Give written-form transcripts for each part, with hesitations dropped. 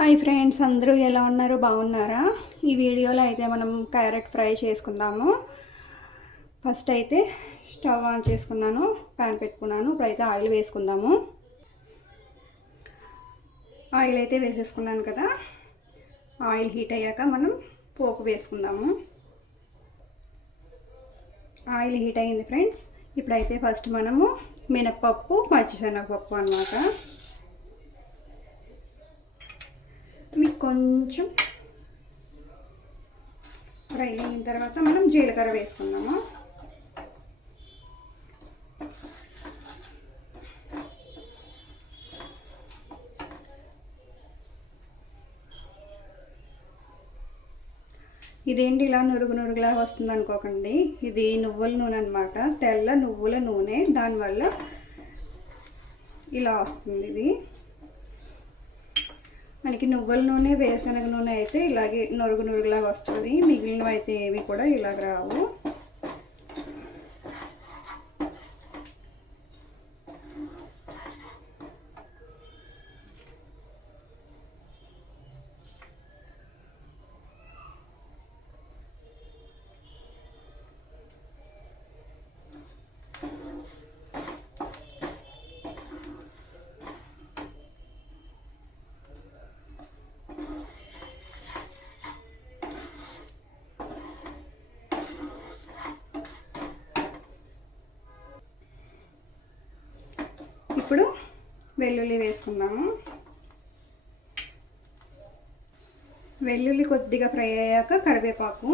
Hi friends, అందరూ ఎలా ఉన్నారు? బాగున్నారా? ఈ వీడియోలో అయితే మనం క్యారెట్ ఫ్రై చేసుకుందాము. ఫస్ట్ అయితే స్టవ్ ఆన్ చేసుకున్నాను, ప్యాన్ పెట్టుకున్నాను. ఇప్పుడైతే ఆయిల్ వేసుకుందాము. ఆయిల్ అయితే వేసేసుకున్నాను కదా. ఆయిల్ హీట్ అయ్యాక మనం పోపు వేసుకుందాము. ఆయిల్ హీట్ అయ్యింది ఫ్రెండ్స్. ఇప్పుడైతే ఫస్ట్ మనము మినప్పప్పు, పచ్చిశనగపప్పు అన్నమాట. మీకు కొంచెం ఫ్రై అయిన తర్వాత మనం జీలకర్ర వేసుకుందాము. ఇదేంటి ఇలా నురుగులా వస్తుంది అనుకోకండి, ఇది నువ్వుల నూనె అనమాట. తెల్ల నువ్వుల నూనె, దానివల్ల ఇలా వస్తుంది. ఇది మనకి నువ్వుల నూనె, వేరుశనగ నూనె అయితే ఇలాగే నురుగులా వస్తుంది. మిగిలినవి అయితే ఏవి కూడా ఇలాగ రావు. ఇప్పుడు వెల్లుల్లి వేసుకుందాము. వెల్లుల్లి కొద్దిగా ఫ్రై అయ్యాక కరివేపాకు,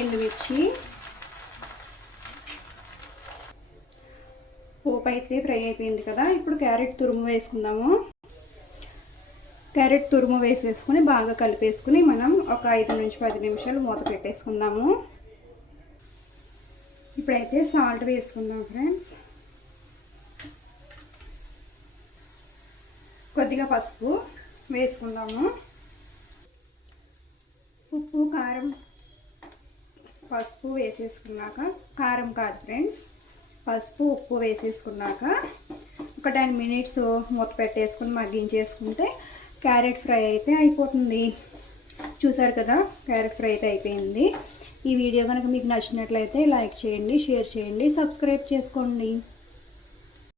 ఎండుమిర్చి, పోపు అయితే ఫ్రై అయిపోయింది కదా. ఇప్పుడు క్యారెట్ తురుము వేసుకుందాము. క్యారెట్ తురుము వేసేసుకుని బాగా కలిపేసుకుని మనం ఒక 5 నుంచి 10 నిమిషాలు మూత పెట్టేసుకుందాము. ఇప్పుడైతే సాల్ట్ వేసుకుందాం ఫ్రెండ్స్. కొద్దిగా పసుపు వేసుకుందాము. ఉప్పు, కారం, పసుపు వేసేసుకున్నాక, కారం కాదు ఫ్రెండ్స్, పసుపు ఉప్పు వేసేసుకున్నాక ఒక 10 మినిట్స్ మూత పెట్టేసుకుని మగ్గించేసుకుంటే క్యారెట్ ఫ్రై అయితే అయిపోతుంది. చూసారు కదా, క్యారెట్ ఫ్రై అయితే అయిపోయింది. ఈ వీడియో కనుక మీకు నచ్చినట్లయితే లైక్ చేయండి, షేర్ చేయండి, సబ్స్క్రైబ్ చేసుకోండి.